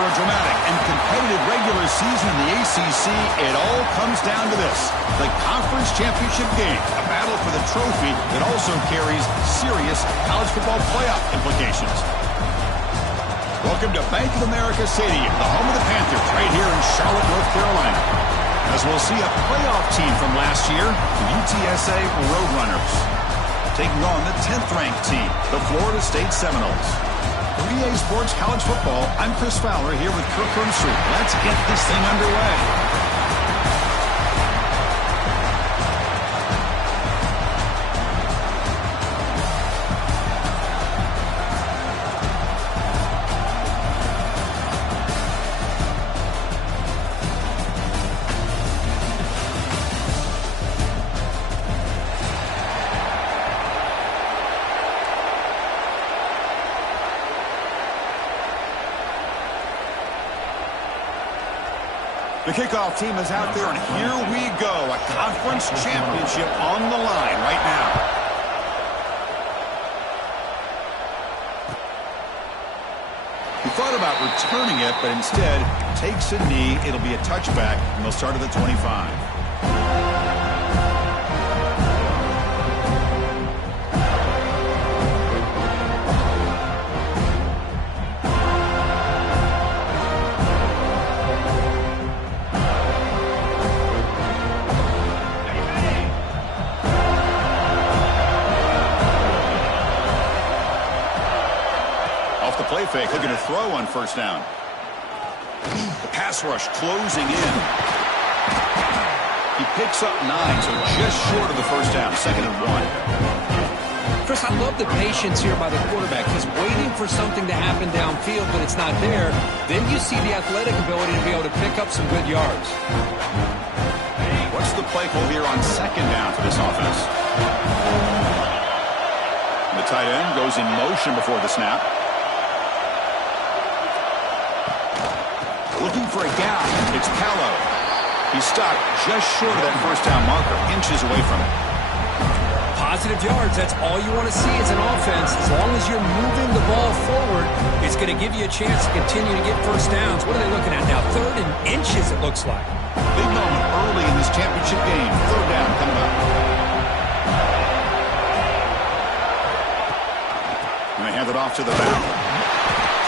After a dramatic and competitive regular season in the ACC, it all comes down to this: the conference championship game, a battle for the trophy that also carries serious college football playoff implications. Welcome to Bank of America Stadium, the home of the Panthers, right here in Charlotte, North Carolina, as we'll see a playoff team from last year, the UTSA Roadrunners, taking on the 10th-ranked team, the Florida State Seminoles. For EA Sports College Football, I'm Chris Fowler here with Kirk Hermstreet. Let's get this thing underway. The kickoff team is out there, and here we go. A conference championship on the line right now. He thought about returning it, but instead takes a knee. It'll be a touchback, and they'll start at the 25. Play fake, looking to throw on first down. The pass rush closing in. He picks up 9, so just short of the first down, 2nd and 1. Chris, I love the patience here by the quarterback. He's waiting for something to happen downfield, but it's not there. Then you see the athletic ability to be able to pick up some good yards. What's the play call here on 2nd down for this offense? The tight end goes in motion before the snap. Looking for a gap. It's Callow. He's stopped just short of that first down marker, inches away from it. Positive yards, that's all you want to see as an offense. As long as you're moving the ball forward, it's going to give you a chance to continue to get first downs. What are they looking at now? 3rd and inches, it looks like. Big moment early in this championship game. 3rd down coming up. And they hand it off to the back.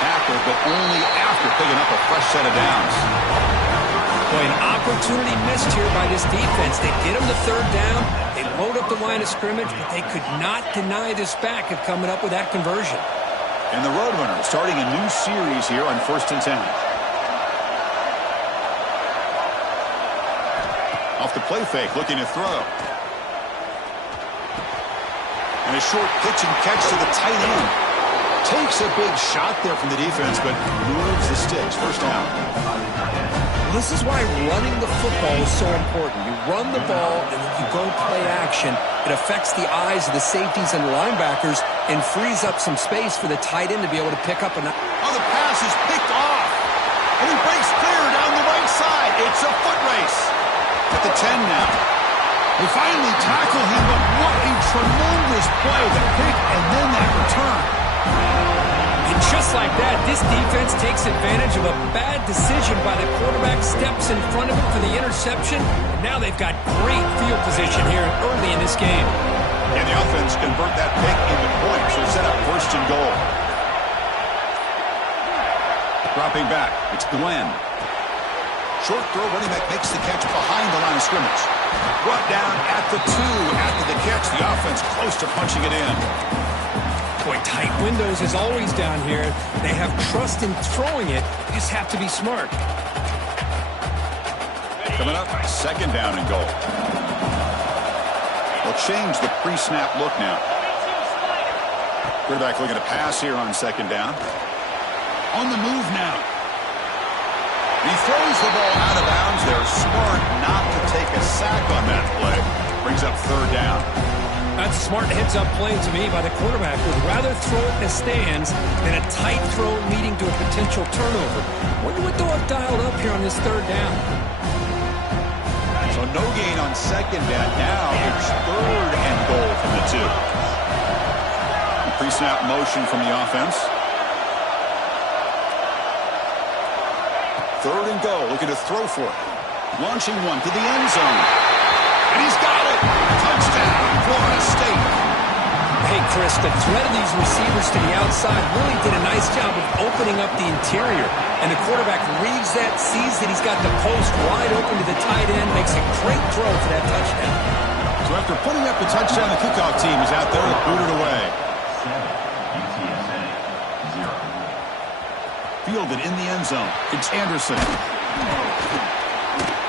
Tackle, but only after picking up a fresh set of downs. Boy, an opportunity missed here by this defense. They get him to 3rd down. They load up the line of scrimmage, but they could not deny this back of coming up with that conversion. And the Roadrunners starting a new series here on 1st and 10. Off the play fake, looking to throw. And a short pitch and catch to the tight end. Takes a big shot there from the defense, but moves the sticks. First down. This is why running the football is so important. You run the ball, and if you go play action, it affects the eyes of the safeties and linebackers and frees up some space for the tight end to be able to pick up. Oh, the pass is picked off. And he breaks clear down the right side. It's a foot race. At the 10 now. They finally tackle him, but what a tremendous play. The pick and then that return. And just like that, this defense takes advantage of a bad decision by the quarterback, steps in front of him for the interception. Now they've got great field position here early in this game. And the offense convert that pick into points. So set up 1st and goal. Dropping back, it's Glenn. Short throw, running back makes the catch behind the line of scrimmage. Brought down at the 2 after the catch. The offense close to punching it in. Boy, tight windows as always down here. They have trust in throwing it. You just have to be smart. Coming up, 2nd down and goal. They'll change the pre-snap look now. Quarterback looking to pass here on 2nd down. On the move now. He throws the ball out of bounds there. Smart not to take a sack on that play. Brings up 3rd down. That's a smart heads-up play to me by the quarterback. Would rather throw it in the stands than a tight throw leading to a potential turnover. Wonder what they'll have dialed up here on this 3rd down. So no gain on 2nd down. Now it's 3rd and goal from the 2. Pre-snap motion from the offense. Third and go, looking to throw for it. Launching one to the end zone. And he's got it! Touchdown, Florida State. Hey, Chris, the threat of these receivers to the outside really did a nice job of opening up the interior. And the quarterback reads that, sees that he's got the post wide open to the tight end, makes a great throw for that touchdown. So after putting up the touchdown, the kickoff team is out there to boot it away. Fielded in the end zone. It's Anderson.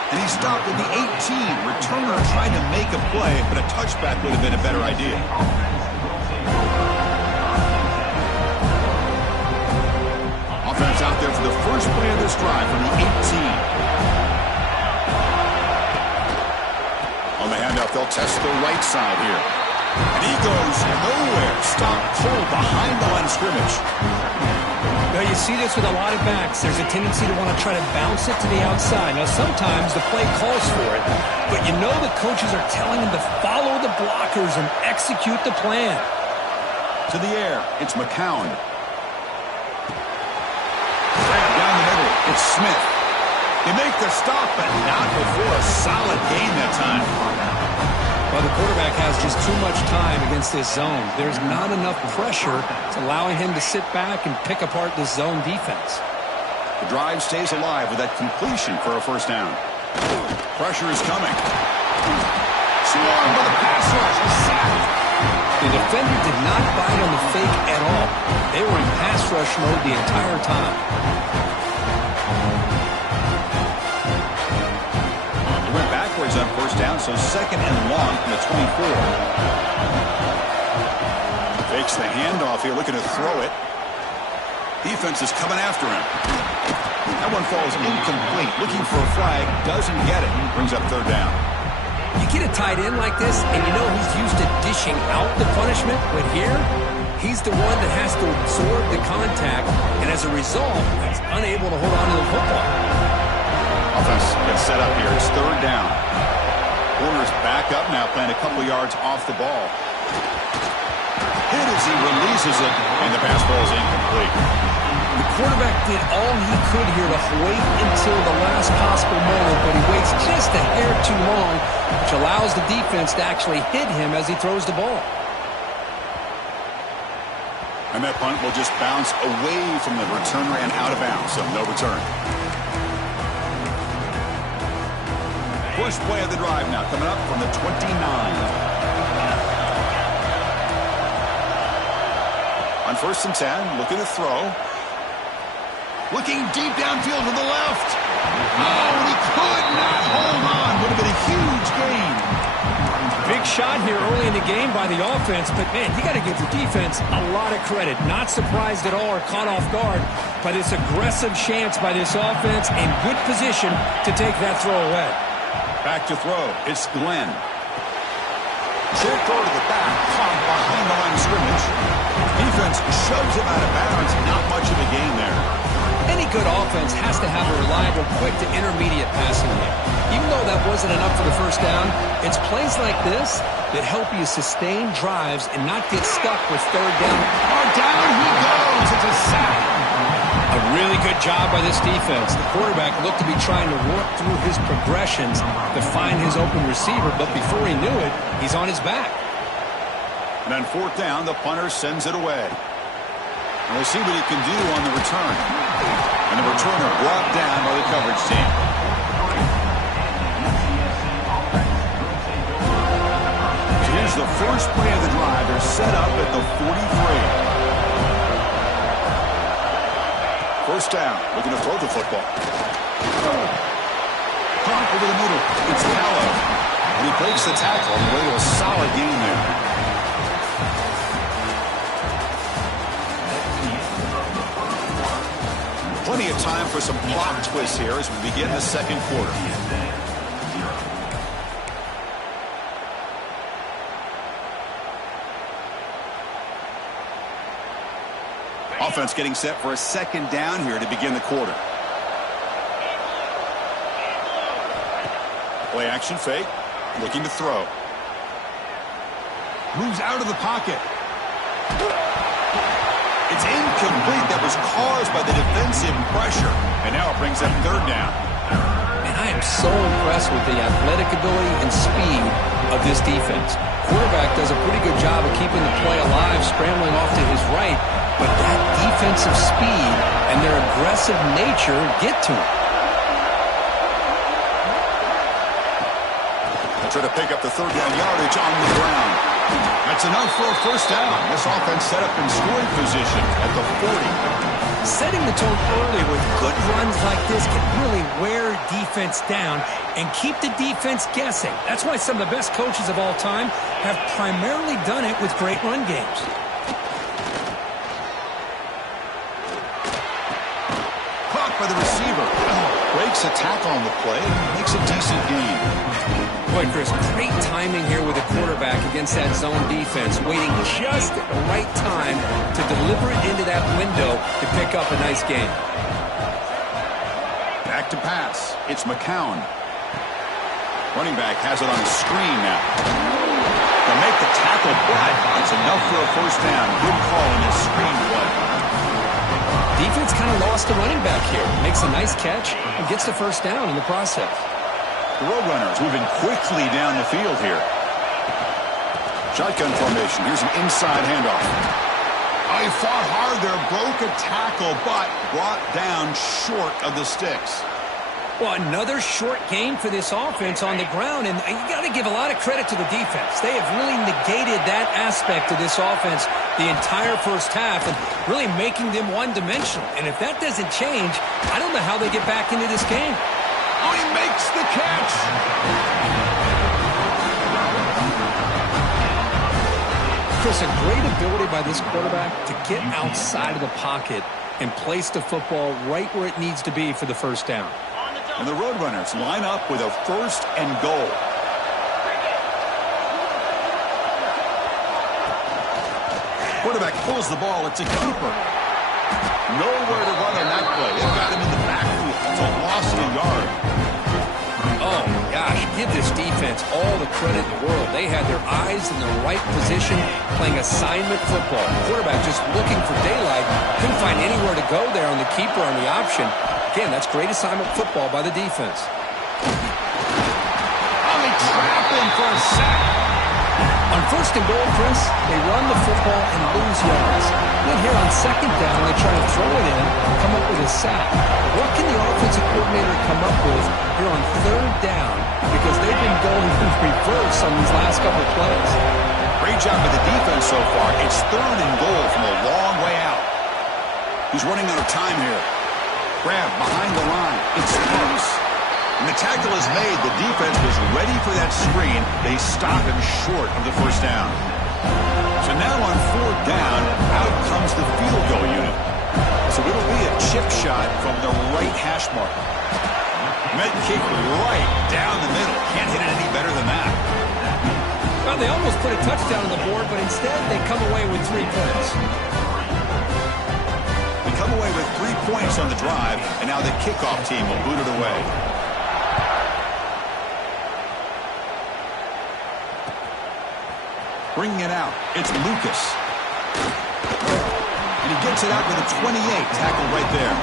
And he stopped at the 18. Returner trying to make a play, but a touchback would have been a better idea. Offense out there for the first play of this drive from the 18. On the handoff, they'll test the right side here. And he goes nowhere. Stop cold behind the line of scrimmage. Now, you see this with a lot of backs. There's a tendency to want to try to bounce it to the outside. Now, sometimes the play calls for it, but you know the coaches are telling them to follow the blockers and execute the plan. To the air, it's McCown. Down the middle, it's Smith. They make the stop, but not before a solid gain that time. Well, the quarterback has just too much time against this zone. There's not enough pressure. It's allowing him to sit back and pick apart this zone defense. The drive stays alive with that completion for a first down. Pressure is coming. Swarmed by the pass rush. Sacked. The defender did not bite on the fake at all. They were in pass rush mode the entire time. Went backwards on first down, so second and long from the 24. Fakes the handoff here, looking to throw it. Defense is coming after him. That one falls incomplete. Looking for a flag, doesn't get it. Brings up third down. You get a tight end like this, and you know he's used to dishing out the punishment, but here, he's the one that has to absorb the contact, and as a result, he's unable to hold on to the football. Offense gets set up here. It's third down. Corner's back up now, playing a couple yards off the ball. Hit as he releases it, and the pass ball is incomplete. The quarterback did all he could here to wait until the last possible moment, but he waits just a hair too long, which allows the defense to actually hit him as he throws the ball. And that punt will just bounce away from the returner and out of bounds, so no return. First play of the drive now, coming up from the 29. On first and 10, looking to throw. Looking deep downfield to the left. Oh, and he could not hold on. Would have been a huge gain. Big shot here early in the game by the offense, but, man, you got to give the defense a lot of credit. Not surprised at all or caught off guard by this aggressive chance by this offense and good position to take that throw away. Back to throw. It's Glenn. Short throw to the back. Caught behind the line of scrimmage. Defense shoves him out of bounds. Not much of a gain there. Any good offense has to have a reliable, quick to intermediate passing game. Even though that wasn't enough for the first down, it's plays like this that help you sustain drives and not get stuck with third down. Oh, down he goes. It's a sack. A really good job by this defense. The quarterback looked to be trying to work through his progressions to find his open receiver, but before he knew it, he's on his back. And on fourth down, the punter sends it away. And we'll see what he can do on the return. And the returner brought down by the coverage team. So here's the first play of the drive. They're set up at the 43. First down, looking to throw the football. Pump over the middle. It's Callow. And he breaks the tackle on the way to a solid gain there. Plenty of time for some plot twists here as we begin the second quarter. Offense getting set for a second down here to begin the quarter. Play action fake. Looking to throw. Moves out of the pocket. It's incomplete. incomplete. That was caused by the defensive pressure. And now it brings up third down. And I am so impressed with the athletic ability and speed of this defense. Quarterback does a pretty good job of keeping the play alive, scrambling off to his right, but that defensive speed and their aggressive nature get to him. Try to pick up the third down yardage on the ground. That's enough for a first down. This offense set up in scoring position at the 40. Setting the tone early with good runs like this can really wear defense down and keep the defense guessing. That's why some of the best coaches of all time have primarily done it with great run games. Caught by the receiver. Breaks a tackle on the play. Makes a decent gain. Boy, Chris, great timing here with the quarterback against that zone defense, waiting just at the right time to deliver it into that window to pick up a nice gain. Back to pass. It's McCown. Running back has it on a screen now. They'll make the tackle, but it's enough for a first down. Good call in his screen play. Defense kind of lost the running back here. Makes a nice catch and gets the first down in the process. The Roadrunners moving quickly down the field here. Shotgun formation. Here's an inside handoff. Oh, he fought hard there. Broke a tackle, but brought down short of the sticks. Well, another short game for this offense on the ground, and you got to give a lot of credit to the defense. They have really negated that aspect of this offense the entire first half and really making them one-dimensional. And if that doesn't change, I don't know how they get back into this game. Oh, he makes the catch. Chris, a great ability by this quarterback to get outside of the pocket and place the football right where it needs to be for the first down. And the Roadrunners line up with a first and goal. Quarterback pulls the ball. It's a keeper. Nowhere to run on that play. They've got him in the backfield. It's a loss of a yard. Oh, my gosh. Give this defense all the credit in the world. They had their eyes in the right position playing assignment football. Quarterback just looking for daylight. Couldn't find anywhere to go there on the keeper on the option. Again, that's great assignment football by the defense. Oh, they trap him for a sack. On first and goal, Chris, they run the football and lose yards. Then here on second down, they try to throw it in, come up with a sack. What can the offensive coordinator come up with here on third down? Because they've been going in reverse on these last couple of plays. Great job by the defense so far. It's third and goal from a long way out. He's running out of time here. Grab behind the line. It's close. And the tackle is made. The defense was ready for that screen. They stop him short of the first down. So now on fourth down, out comes the field goal unit. So it'll be a chip shot from the right hash mark. Met kick right down the middle. Can't hit it any better than that. Well, they almost put a touchdown on the board, but instead they come away with 3 points. We come away with 3 points on the drive, and now the kickoff team will boot it away. Bringing it out, it's Lucas. And he gets it out with a 28, tackled right there.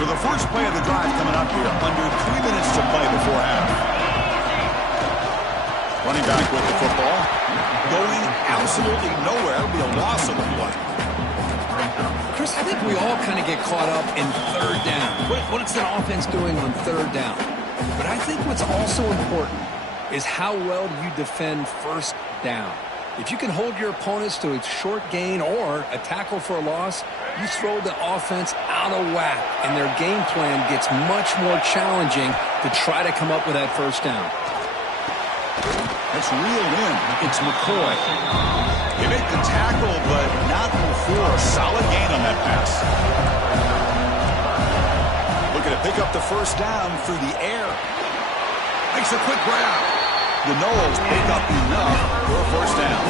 So the first play of the drive coming up here, under 3 minutes to play before half. Running back with the football. Going absolutely nowhere. It'll be a loss of the play. Chris, I think we all kind of get caught up in third down. What's the offense doing on third down? But I think what's also important is how well do you defend first down. If you can hold your opponents to a short gain or a tackle for a loss, you throw the offense out of whack, and their game plan gets much more challenging to try to come up with that first down. That's reeled in. It's McCoy. He made the tackle, but not before. A solid gain on that pass. Looking to pick up the first down through the air. Makes a quick grab. The Noles pick up enough for a first down.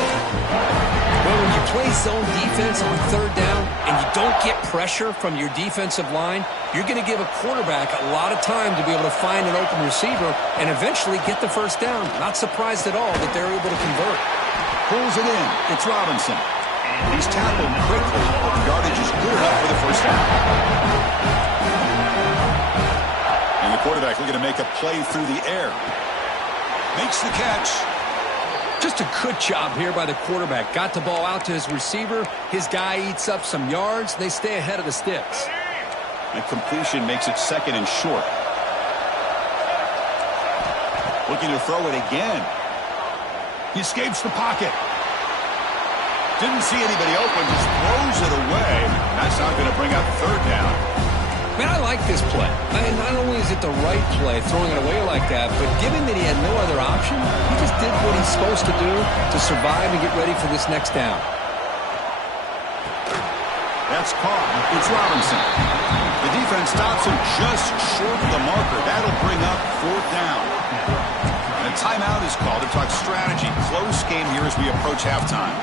Well, when you play zone defense on third down, and you don't get pressure from your defensive line, you're going to give a quarterback a lot of time to be able to find an open receiver and eventually get the first down. Not surprised at all that they're able to convert. Pulls it in. It's Robinson. He's tackled quickly, but the yardage is good enough for the first down. And the quarterback looking to make a play through the air. Makes the catch. Just a good job here by the quarterback. Got the ball out to his receiver. His guy eats up some yards. They stay ahead of the sticks. That completion makes it second and short. Looking to throw it again. He escapes the pocket. Didn't see anybody open, just throws it away. That's not going to bring up third down. Man, I like this play. Not only is it the right play, throwing it away like that, but given that he had no other option, he just did what he's supposed to do to survive and get ready for this next down. That's caught. It's Robinson. The defense stops him just short of the marker. That'll bring up fourth down. And a timeout is called to talk strategy. Close game here as we approach halftime.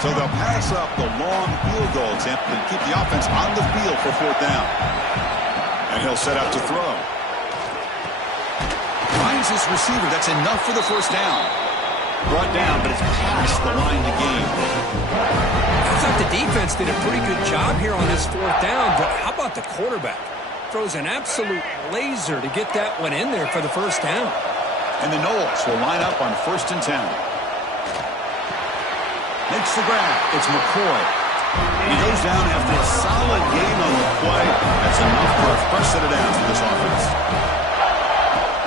So they'll pass up the long field goal attempt and keep the offense on the field for fourth down. And he'll set up to throw. Finds his receiver. That's enough for the first down. Brought down, but it's past the line to gain. I thought the defense did a pretty good job here on this fourth down, but how about the quarterback? Throws an absolute laser to get that one in there for the first down. And the Knowles will line up on 1st and 10. Makes the grab. It's McCoy. He goes down after a solid game on the play. That's enough for a fresh set of downs for this offense.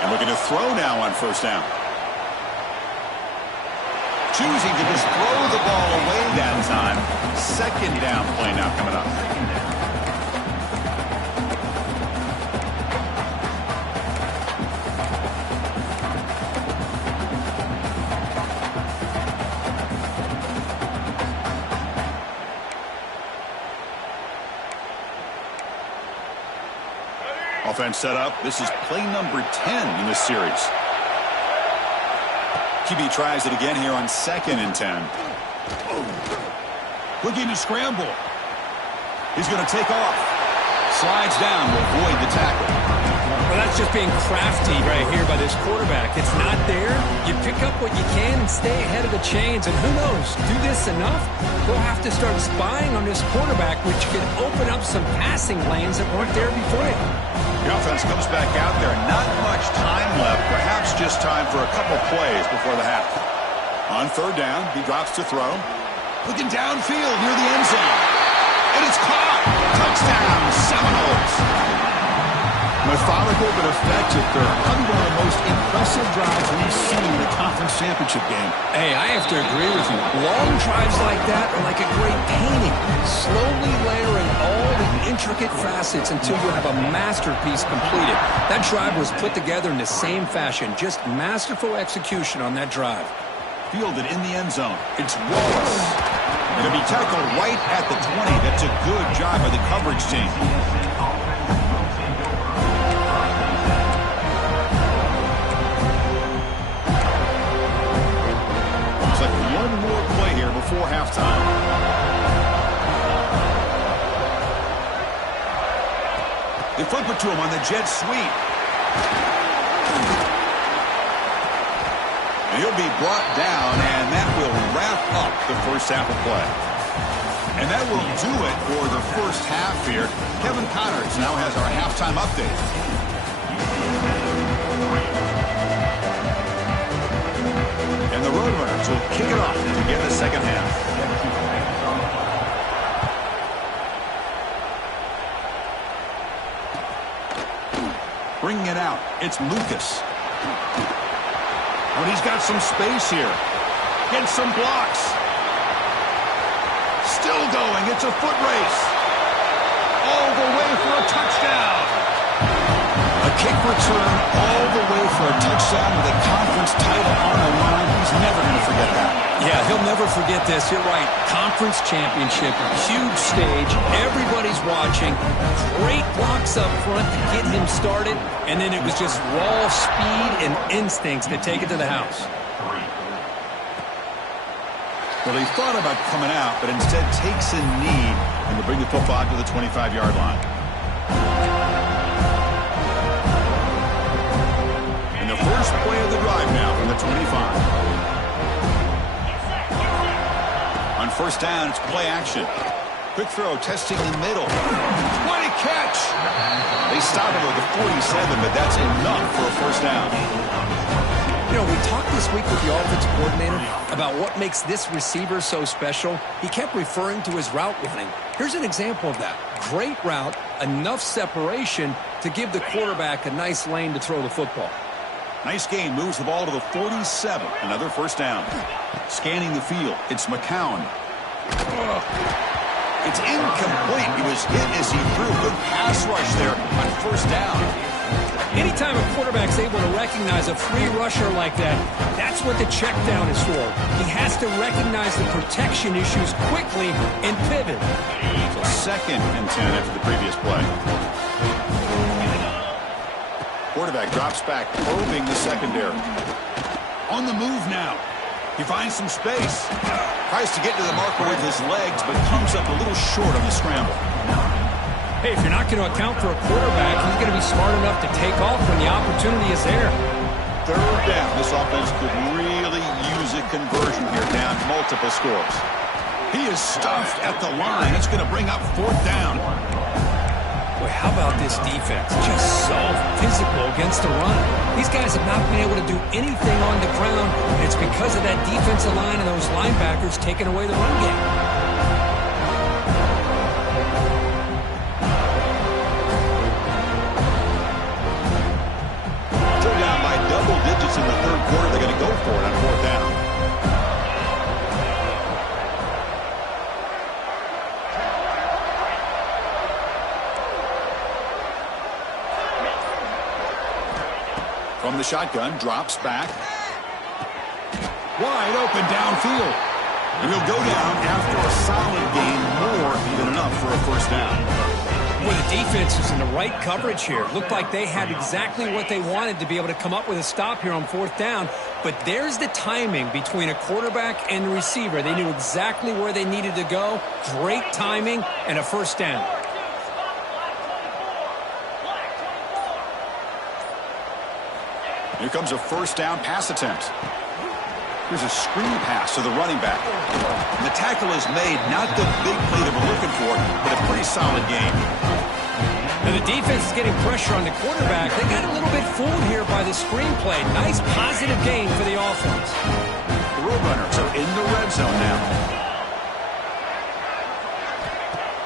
And looking to throw now on first down. Choosing to just throw the ball away that time. Second down play now coming up. Offense set up. This is play number 10 in this series. QB tries it again here on 2nd and 10. Looking to scramble. He's going to take off. Slides down to avoid the tackle. Well, that's just being crafty right here by this quarterback. It's not there. You pick up what you can and stay ahead of the chains. And who knows, do this enough, they'll have to start spying on this quarterback, which can open up some passing lanes that weren't there before. The offense comes back out there. Not much time left. Perhaps just time for a couple plays before the half. On third down, he drops to throw. Looking downfield near the end zone. And it's caught. Touchdown, Seminoles. Methodical but effective third. Probably one of the most impressive drives we've seen in the conference championship game. Hey, I have to agree with you. Long drives like that are like a great painting. Slowly layering all the intricate facets until you have a masterpiece completed. That drive was put together in the same fashion. Just masterful execution on that drive. Fielded in the end zone. It's Wallace. Going to be tackled right at the 20. That's a good job by the coverage team. One more play here before halftime. They flip it to him on the jet sweep. And he'll be brought down, and that will wrap up the first half of play. And that will do it for the first half here. Kevin Connors now has our halftime update. And the Roadrunners will kick it off to begin the second half. Bringing it out, it's Lucas. But he's got some space here. Gets some blocks. Still going, it's a foot race. All the way for a touchdown. A kick return all the way for a touchdown with a conference title on the line. He's never going to forget that. Yeah, he'll never forget this. You're right. Conference championship, huge stage. Everybody's watching. Great blocks up front to get him started. And then it was just raw speed and instincts to take it to the house. Well, he thought about coming out, but instead takes a knee and will bring the football to the 25-yard line. And the first play of the drive now from the 25. On first down, it's play action. Quick throw, testing the middle. What a catch! They stop him at the 47, but that's enough for a first down. You know, we talked this week with the offensive coordinator about what makes this receiver so special. He kept referring to his route running. Here's an example of that. Great route, enough separation to give the quarterback a nice lane to throw the football. Nice game, moves the ball to the 47. Another first down. Scanning the field, it's McCown. It's incomplete. He was hit as he threw. Good pass rush there on first down. Anytime a quarterback's able to recognize a free rusher like that, that's what the check down is for. He has to recognize the protection issues quickly and pivot. So 2nd and 10 after the previous play. Quarterback drops back, probing the secondary. On the move now. He finds some space. Tries to get to the marker with his legs, but comes up a little short on the scramble. Hey, if you're not going to account for a quarterback, he's going to be smart enough to take off when the opportunity is there. Third down. This offense could really use a conversion here, down multiple scores. He is stuffed at the line. It's going to bring up 4th down. Boy, how about this defense? Just so physical against the run. These guys have not been able to do anything on the ground, and it's because of that defensive line and those linebackers taking away the run game. Still down by double digits in the 3rd quarter. They're going to go for it on 4th down. From the shotgun, drops back. Wide open downfield. And he'll go down after a solid gain, more than enough for a first down. Well, the defense is in the right coverage here. Looked like they had exactly what they wanted to be able to come up with a stop here on 4th down. But there's the timing between a quarterback and the receiver. They knew exactly where they needed to go. Great timing and a first down. Here comes a first down pass attempt. Here's a screen pass to the running back. And the tackle is made, not the big play that we're looking for, but a pretty solid game. Now the defense is getting pressure on the quarterback. They got a little bit fooled here by the screen play. Nice positive gain for the offense. The Roadrunners are in the red zone now.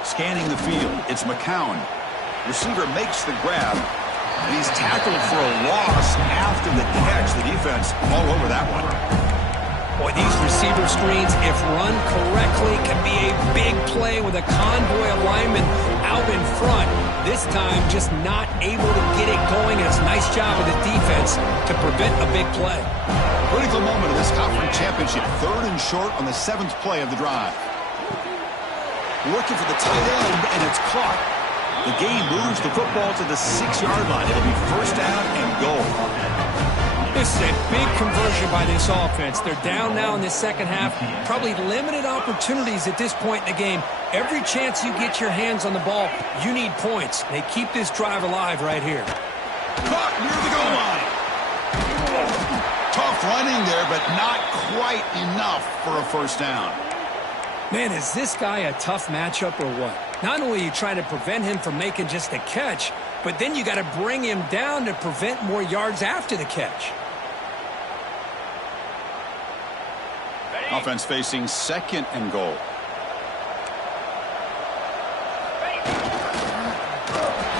Scanning the field, it's McCown. Receiver makes the grab. And he's tackled for a loss after the catch. The defense all over that one. Boy, these receiver screens, if run correctly, can be a big play with a convoy of linemen out in front. This time, just not able to get it going. And it's a nice job of the defense to prevent a big play. Critical moment of this conference championship. 3rd and short on the 7th play of the drive. Looking for the tight end, and it's caught. The game moves the football to the 6-yard line. It'll be first down and goal. This is a big conversion by this offense. They're down now in the second half. Probably limited opportunities at this point in the game. Every chance you get your hands on the ball, you need points. They keep this drive alive right here. Caught near the goal line. Tough running there, but not quite enough for a first down. Man, is this guy a tough matchup or what? Not only are you trying to prevent him from making just a catch, but then you got to bring him down to prevent more yards after the catch. Offense facing 2nd and goal.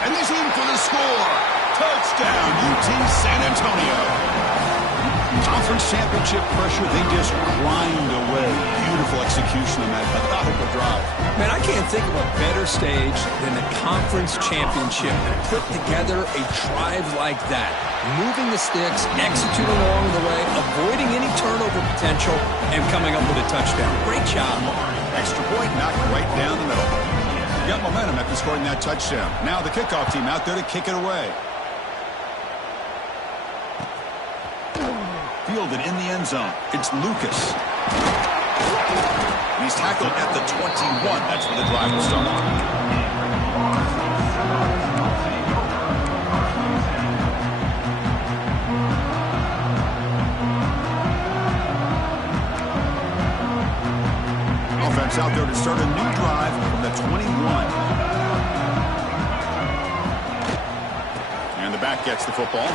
And he's in for the score. Touchdown, UT San Antonio. Conference championship pressure, they just grind away. Beautiful execution on that methodical drive. Man, I can't think of a better stage than the conference championship to put together a drive like that. Moving the sticks, executing along the way, avoiding any turnover potential, and coming up with a touchdown. Great job. Extra point knocked right down the middle. Got momentum after scoring that touchdown. Now the kickoff team out there to kick it away. Fielded in the end zone. It's Lucas. He's tackled at the 21. That's where the drive will start. Offense out there to start a new drive from the 21. And the back gets the football.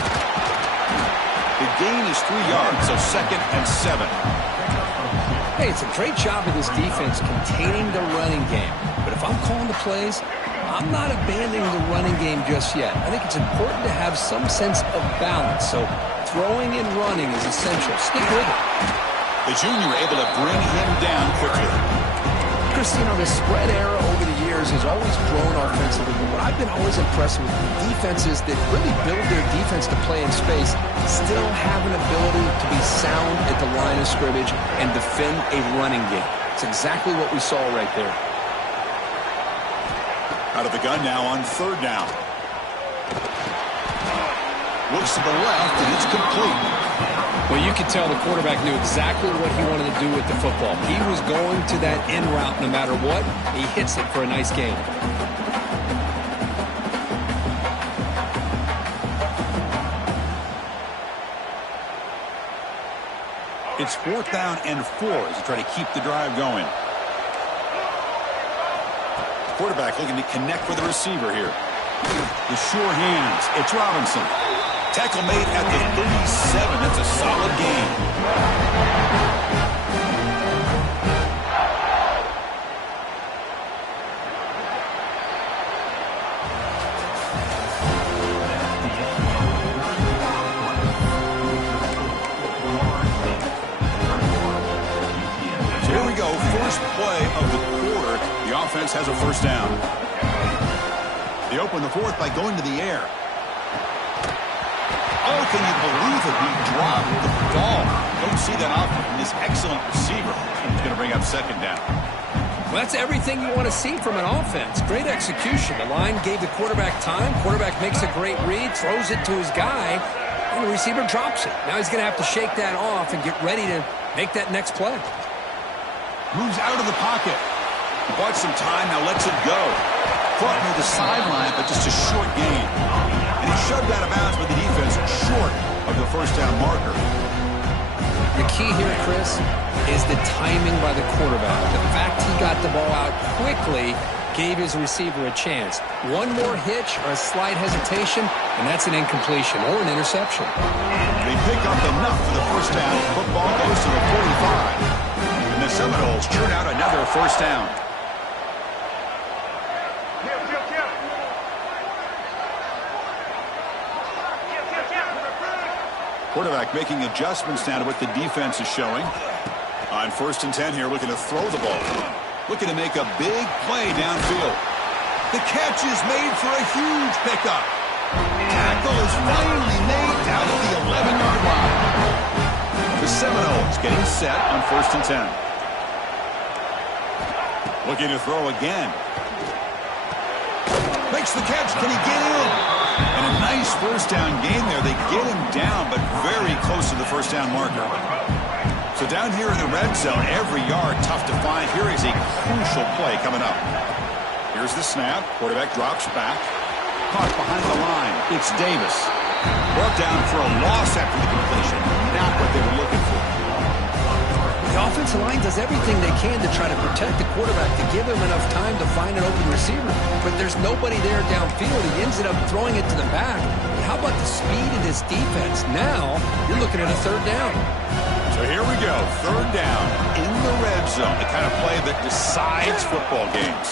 The gain is 3 yards, so 2nd and 7. Hey, it's a great job of this defense containing the running game. But if I'm calling the plays, I'm not abandoning the running game just yet. I think it's important to have some sense of balance. So throwing and running is essential. Stick with it. The junior able to bring him down quickly. Christine, the spread era over the years has always grown offensively, but what I've been always impressed with defenses that really build their defense to play in space still have an ability to be sound at the line of scrimmage and defend a running game. It's exactly what we saw right there. Out of the gun now on 3rd down. Looks to the left, and it's complete. Well, you could tell the quarterback knew exactly what he wanted to do with the football. He was going to that in route no matter what. He hits it for a nice gain. It's 4th down and 4 as they try to keep the drive going. Quarterback looking to connect with the receiver here. The sure hands. It's Robinson. Tackle made at the 37. That's a solid gain. So here we go. First play of the quarter. The offense has a 1st down. They open the 4th by going to the air. Oh, can you believe it? He dropped the ball. Don't see that often from this excellent receiver. He's going to bring up 2nd down. Well, that's everything you want to see from an offense. Great execution. The line gave the quarterback time. Quarterback makes a great read, throws it to his guy, and the receiver drops it. Now he's going to have to shake that off and get ready to make that next play. Moves out of the pocket. He bought some time, now lets it go. Caught near the sideline, but just a short gain. And he shoved out of bounds with the defense short of the 1st down marker. The key here, Chris, is the timing by the quarterback. The fact he got the ball out quickly gave his receiver a chance. One more hitch or a slight hesitation, and that's an incompletion or an interception. They pick up enough for the 1st down. Football goes to the 45. And the Seminoles churn out another 1st down. Quarterback making adjustments now to what the defense is showing. On 1st and 10 here, looking to throw the ball. Looking to make a big play downfield. The catch is made for a huge pickup. Tackle is finally made down at the 11-yard line. The Seminoles getting set on 1st and 10. Looking to throw again. Makes the catch. Can he get in? And a nice 1st down gain there. They get him down, but very close to the 1st down marker. So down here in the red zone, every yard tough to find. Here is a crucial play coming up. Here's the snap. Quarterback drops back. Caught behind the line. It's Davis. Brought down for a loss after the completion. Not what they were looking for. The offensive line does everything they can to try to protect the quarterback, to give him enough time to find an open receiver. But there's nobody there downfield. He ends up throwing it to the back. But how about the speed of this defense? Now you're looking at a 3rd down. So here we go. 3rd down in the red zone. The kind of play that decides football games.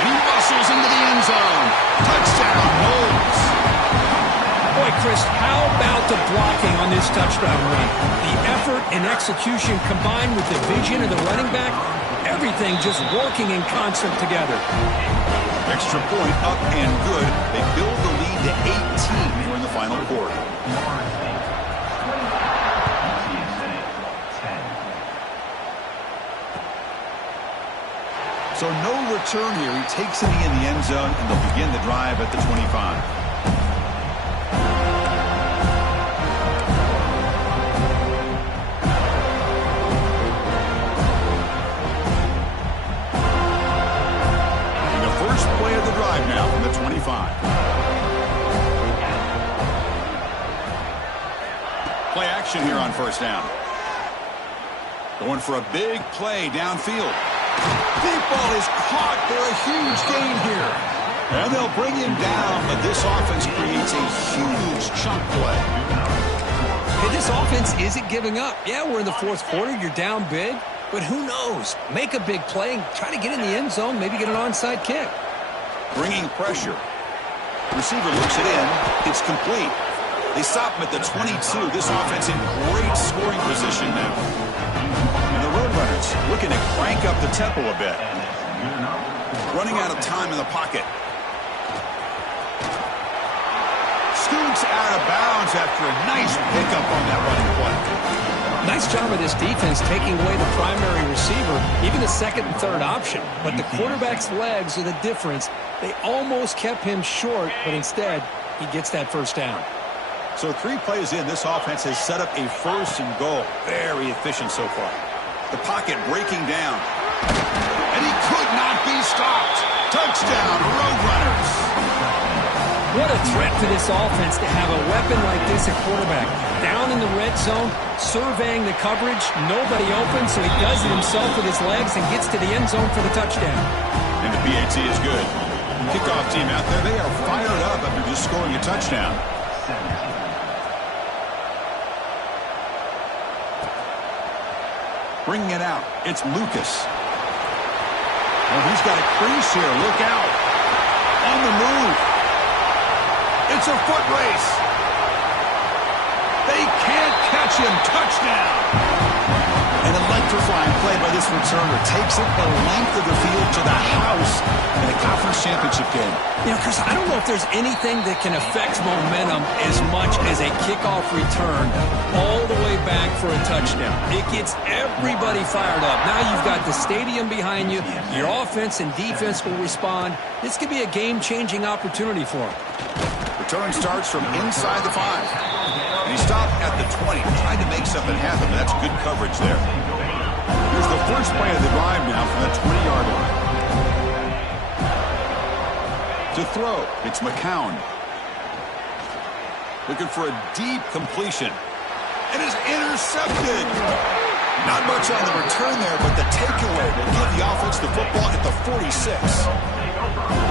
And he muscles into the end zone. Touchdown, Knowles. Boy, Chris, how about the blocking on this touchdown run? The effort and execution combined with the vision of the running back, everything just working in concert together. Extra point up and good. They build the lead to 18 here in the final quarter. So no return here. He takes it in the end zone, and they'll begin the drive at the 25. action here on first down. Going for a big play downfield. Deep ball is caught for a huge gain here. And they'll bring him down, but this offense creates a huge chunk play. Hey, this offense isn't giving up. Yeah, we're in the fourth quarter. You're down big. But who knows? Make a big play. Try to get in the end zone. Maybe get an onside kick. Bringing pressure. Receiver looks it in. It's complete. They stop him at the 22. This offense in great scoring position now. And the Roadrunners looking to crank up the tempo a bit. Running out of time in the pocket. Scoots out of bounds after a nice pickup on that running play. Nice job of this defense taking away the primary receiver, even the second and third option. But the quarterback's legs are the difference. They almost kept him short, but instead, he gets that first down. So 3 plays in, this offense has set up a first and goal. Very efficient so far. The pocket breaking down. And he could not be stopped. Touchdown, Roadrunners. What a threat for this offense to have a weapon like this at quarterback. Down in the red zone, surveying the coverage, nobody open, so he does it himself with his legs and gets to the end zone for the touchdown. And the PAT is good. Kickoff team out there, they are fired up after just scoring a touchdown. Bringing it out, it's Lucas. Oh, he's got a crease here, look out. On the move. It's a foot race. They can't catch him. Touchdown. An electrifying play by this returner. Takes it the length of the field to the house in a conference championship game. You know, Chris, I don't know if there's anything that can affect momentum as much as a kickoff return all the way back for a touchdown. It gets everybody fired up. Now you've got the stadium behind you. Your offense and defense will respond. This could be a game-changing opportunity for them. Return starts from inside the 5. And he stopped at the 20. Tried to make something happen. That's good coverage there. Here's the first play of the drive now from the 20-yard line. To throw, it's McCown. Looking for a deep completion. And is intercepted. Not much on the return there, but the takeaway will give the offense the football at the 46.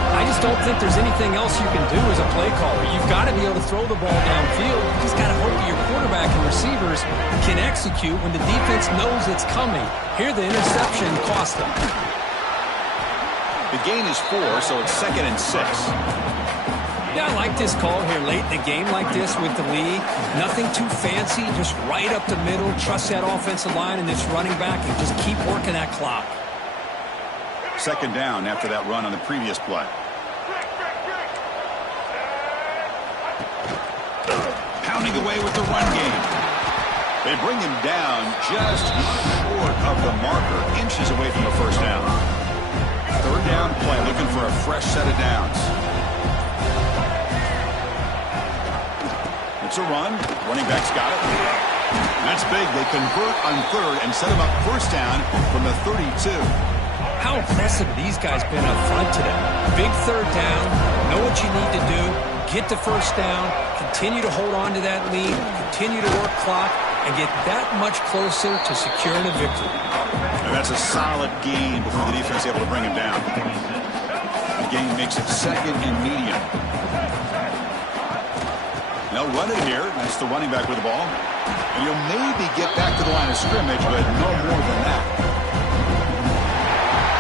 I just don't think there's anything else you can do as a play caller. You've got to be able to throw the ball downfield. You just got to hope that your quarterback and receivers can execute when the defense knows it's coming. Here, the interception cost them. The gain is 4, so it's 2nd and 6. Yeah, I like this call here late in the game like this with the lead. Nothing too fancy, just right up the middle. Trust that offensive line and this running back and just keep working that clock. 2nd down after that run on the previous play. Pounding away with the run game. They bring him down just short of the marker, inches away from the first down. 3rd down play, looking for a fresh set of downs. It's a run. Running back's got it. That's big. They convert on 3rd and set him up first down from the 32. How impressive these guys been up front today. Big 3rd down, know what you need to do, get the first down, continue to hold on to that lead, continue to work clock, and get that much closer to securing a victory. And that's a solid gain before the defense is able to bring him down. The gain makes it 2nd and medium. They'll run it here. That's the running back with the ball. And you'll maybe get back to the line of scrimmage, but no more than that.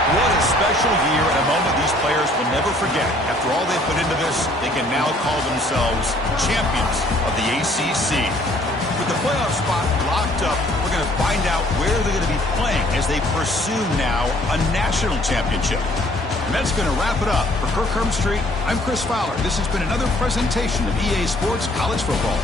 What a special year and a moment these players will never forget. After all they've put into this, they can now call themselves champions of the ACC. With the playoff spot locked up, we're going to find out where they're going to be playing as they pursue now a national championship. And that's going to wrap it up. For Kirk Herbstreit, I'm Chris Fowler. This has been another presentation of EA Sports College Football.